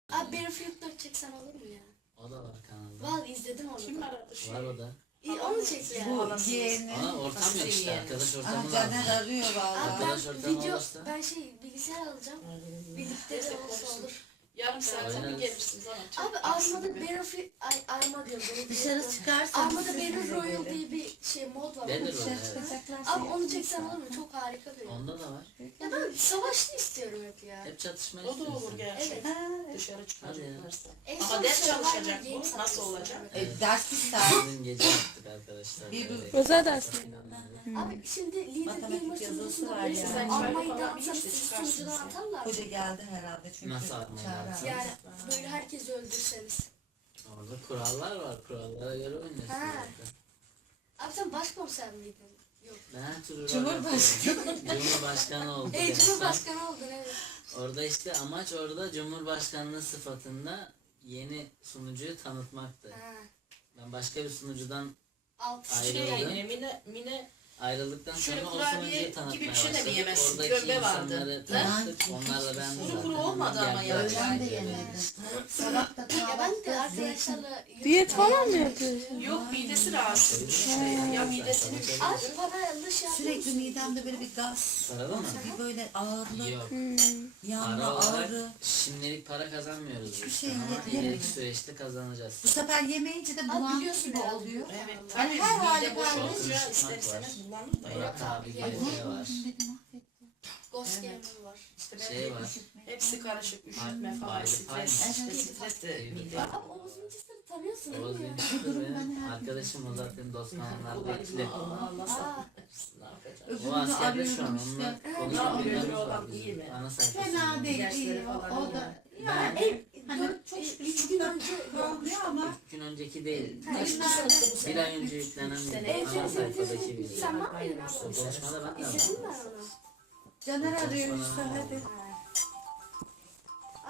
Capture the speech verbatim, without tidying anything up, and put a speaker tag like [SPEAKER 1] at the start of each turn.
[SPEAKER 1] Abi Battlefield çeksen olur mu ya?
[SPEAKER 2] O da var kanalda.
[SPEAKER 1] Vallahi izledim onu.
[SPEAKER 3] Kim aradı şey?
[SPEAKER 2] Var o da.
[SPEAKER 1] İyi, onu çek ya.
[SPEAKER 3] Bu
[SPEAKER 4] yeğeni.
[SPEAKER 2] Ama ortam yok işte.
[SPEAKER 3] yeğeni.
[SPEAKER 2] Arkadaş
[SPEAKER 4] Ah
[SPEAKER 2] ortamı
[SPEAKER 4] Caner
[SPEAKER 2] lazım.
[SPEAKER 4] arıyor valla.
[SPEAKER 1] Abi
[SPEAKER 2] Arkadaş
[SPEAKER 1] ben
[SPEAKER 2] ortamı
[SPEAKER 1] video,
[SPEAKER 2] olursa.
[SPEAKER 1] ben şey bilgisayar alacağım. Birlikte de
[SPEAKER 3] Neyse,
[SPEAKER 1] olsa
[SPEAKER 3] konuşsun.
[SPEAKER 1] olur.
[SPEAKER 3] Yarım saat sonra
[SPEAKER 2] Oynarız.
[SPEAKER 3] gelirsiniz ama.
[SPEAKER 1] Abi Armada Battlefield, ay Arma diyorum.
[SPEAKER 4] Dışarı çıkarsa
[SPEAKER 1] Armada Battle Royale diye bir şey mod var.
[SPEAKER 2] Battle
[SPEAKER 1] Onu-
[SPEAKER 2] Royale,
[SPEAKER 4] Dışarı
[SPEAKER 2] evet.
[SPEAKER 4] çıkacaklarsa
[SPEAKER 1] Abi onu çeksen olur mu? Çok harika bir oyun.
[SPEAKER 2] Onda da var.
[SPEAKER 1] Ya ben savaşlı istiyorum hep ya.
[SPEAKER 2] Hep çatışma
[SPEAKER 3] O da
[SPEAKER 2] istiyorsun.
[SPEAKER 3] olur gerçi.
[SPEAKER 1] Evet.
[SPEAKER 4] Ha,
[SPEAKER 3] Dışarı çıkacaklarsa.
[SPEAKER 1] En
[SPEAKER 3] Ama
[SPEAKER 1] son
[SPEAKER 3] ders
[SPEAKER 1] Survivor
[SPEAKER 3] çalışacak bu.
[SPEAKER 1] Games
[SPEAKER 3] Nasıl
[SPEAKER 1] yapmıştım.
[SPEAKER 3] olacak?
[SPEAKER 4] e, ders ister.
[SPEAKER 2] Bugün gece yaptık arkadaşlar.
[SPEAKER 4] Bir-
[SPEAKER 2] böyle.
[SPEAKER 5] Özel ders mi?
[SPEAKER 1] Abi şimdi Leader
[SPEAKER 4] Matematik
[SPEAKER 1] Gamer
[SPEAKER 4] yazısı
[SPEAKER 1] sunucusunda
[SPEAKER 4] var
[SPEAKER 1] verirsen
[SPEAKER 4] yani.
[SPEAKER 1] Almanya'dan
[SPEAKER 3] Falan
[SPEAKER 1] atsan
[SPEAKER 3] işte
[SPEAKER 1] sizi
[SPEAKER 3] çıkarsınız
[SPEAKER 1] sunucudan
[SPEAKER 3] ya.
[SPEAKER 1] atarlar.
[SPEAKER 4] Hoca geldi herhalde çünkü.
[SPEAKER 2] Nasıl atmayı
[SPEAKER 4] çağıran.
[SPEAKER 2] lazım?
[SPEAKER 1] Yani böyle herkesi öldürseniz.
[SPEAKER 2] Orada kurallar var. Kurallara göre oynuyorsun.
[SPEAKER 1] Ha.
[SPEAKER 2] zaten.
[SPEAKER 1] Abi sen başkomiser miydin? Yok.
[SPEAKER 2] Ben her türlü rol
[SPEAKER 4] Cumhurbaşkanı.
[SPEAKER 2] yapıyorum. Cumhurbaşkanı oldu.
[SPEAKER 1] E
[SPEAKER 2] en son.
[SPEAKER 1] Cumhurbaşkanı oldun evet.
[SPEAKER 2] Orada işte amaç orada Cumhurbaşkanlığı sıfatında yeni sunucuyu tanıtmaktı.
[SPEAKER 1] Ha.
[SPEAKER 2] Ben başka bir sunucudan
[SPEAKER 1] Altı
[SPEAKER 2] Ayrı
[SPEAKER 3] Şey
[SPEAKER 2] oldu.
[SPEAKER 3] yani Mine, Mine
[SPEAKER 2] ayrıldıktan
[SPEAKER 3] Şöyle
[SPEAKER 2] sonra o
[SPEAKER 3] kurabiye
[SPEAKER 2] sunucuyu tanıtmaya
[SPEAKER 3] gibi bir şey de mi
[SPEAKER 2] başladık.
[SPEAKER 3] yemezsin?
[SPEAKER 2] Oradaki
[SPEAKER 3] Gömbe vardı.
[SPEAKER 2] insanları
[SPEAKER 4] Ben-
[SPEAKER 2] tanıttık. Onlarla ben de
[SPEAKER 3] Kuru
[SPEAKER 2] zaten.
[SPEAKER 3] kuru olmadı ama
[SPEAKER 2] geldi
[SPEAKER 3] ya.
[SPEAKER 4] Öğlen de
[SPEAKER 2] akşam
[SPEAKER 4] yemedim.
[SPEAKER 2] yemedim.
[SPEAKER 4] Sabah da
[SPEAKER 1] Ya ben de
[SPEAKER 4] kahvaltıda
[SPEAKER 1] arkadaşlarla
[SPEAKER 5] Diyet falan mı yapıyorsun?
[SPEAKER 3] yok midesi rahatsız işte. Ya midesini
[SPEAKER 1] Az parayla şey
[SPEAKER 4] sürekli
[SPEAKER 1] yapıyorsun.
[SPEAKER 4] midemde böyle bir gaz.
[SPEAKER 2] Paralı mı?
[SPEAKER 4] Bir böyle ağırlık,
[SPEAKER 2] Yok.
[SPEAKER 4] yanma,
[SPEAKER 2] Para olarak
[SPEAKER 4] ağrı.
[SPEAKER 2] şimdilik para kazanmıyoruz.
[SPEAKER 4] Hiçbir
[SPEAKER 2] biz.
[SPEAKER 4] şey
[SPEAKER 2] Ama
[SPEAKER 4] yemedim.
[SPEAKER 2] ileriki süreçte kazanacağız.
[SPEAKER 4] Bu sefer yemeyince de
[SPEAKER 1] Abi
[SPEAKER 4] bulantı
[SPEAKER 1] biliyorsun
[SPEAKER 4] gibi
[SPEAKER 1] herhalde.
[SPEAKER 4] oluyor.
[SPEAKER 3] Evet.
[SPEAKER 4] Hani
[SPEAKER 3] Tabii
[SPEAKER 4] her
[SPEAKER 3] mide
[SPEAKER 4] hali
[SPEAKER 3] boş
[SPEAKER 4] var.
[SPEAKER 3] olunca
[SPEAKER 2] Konuşmak
[SPEAKER 3] ister istemez
[SPEAKER 2] var.
[SPEAKER 3] kullanır da ya.
[SPEAKER 2] Murat abi
[SPEAKER 1] Ay,
[SPEAKER 2] gibi şey var.
[SPEAKER 1] Ghost
[SPEAKER 3] Evet.
[SPEAKER 1] Gamer var.
[SPEAKER 3] İşte ben
[SPEAKER 2] Şey var.
[SPEAKER 3] hepsi karışık. Üşütme
[SPEAKER 2] Ay,
[SPEAKER 3] falan.
[SPEAKER 2] ay,
[SPEAKER 3] Stres.
[SPEAKER 2] ay.
[SPEAKER 3] İşte stres de mide.
[SPEAKER 1] Abi Oğuz Winchester'ı tanıyorsun değil
[SPEAKER 2] Oğuz
[SPEAKER 1] mi ya?
[SPEAKER 2] Winchester benim arkadaşım, o zaten Dostmanlar bekli.
[SPEAKER 3] Allah Allah.
[SPEAKER 1] Aa,
[SPEAKER 3] Ne yapacağım?
[SPEAKER 2] O
[SPEAKER 4] Öbürünü
[SPEAKER 2] askerde şu an
[SPEAKER 4] arıyorum
[SPEAKER 2] onunla
[SPEAKER 4] işte.
[SPEAKER 2] konuşma
[SPEAKER 3] Ne
[SPEAKER 2] bilmemiz
[SPEAKER 3] yapıyor?
[SPEAKER 2] var
[SPEAKER 3] Olan iyi
[SPEAKER 2] bizim.
[SPEAKER 3] mi?
[SPEAKER 2] Ana sayfasında.
[SPEAKER 4] Fena değil,
[SPEAKER 3] Dersleri
[SPEAKER 4] iyi.
[SPEAKER 3] falan
[SPEAKER 4] O
[SPEAKER 3] iyi
[SPEAKER 4] da
[SPEAKER 3] mi?
[SPEAKER 1] yani
[SPEAKER 2] Ben
[SPEAKER 1] en,
[SPEAKER 4] Hani
[SPEAKER 1] dört,
[SPEAKER 4] çok
[SPEAKER 1] e,
[SPEAKER 4] şükür
[SPEAKER 1] üç gün önce
[SPEAKER 4] kalmıyor ama
[SPEAKER 2] üç gün önceki değil.
[SPEAKER 1] Ha, üç gün önce.
[SPEAKER 2] Bir ay önce yüklenen bir
[SPEAKER 1] Evet,
[SPEAKER 2] ana
[SPEAKER 1] evet,
[SPEAKER 2] sayfadaki
[SPEAKER 1] evet.
[SPEAKER 2] video.
[SPEAKER 1] Sen var mıydın
[SPEAKER 2] O
[SPEAKER 1] abi?
[SPEAKER 2] konuşmada ben de
[SPEAKER 1] İzledin mi
[SPEAKER 2] varım.
[SPEAKER 1] ben onu?
[SPEAKER 4] Caner arıyor işte hadi.
[SPEAKER 1] Ha,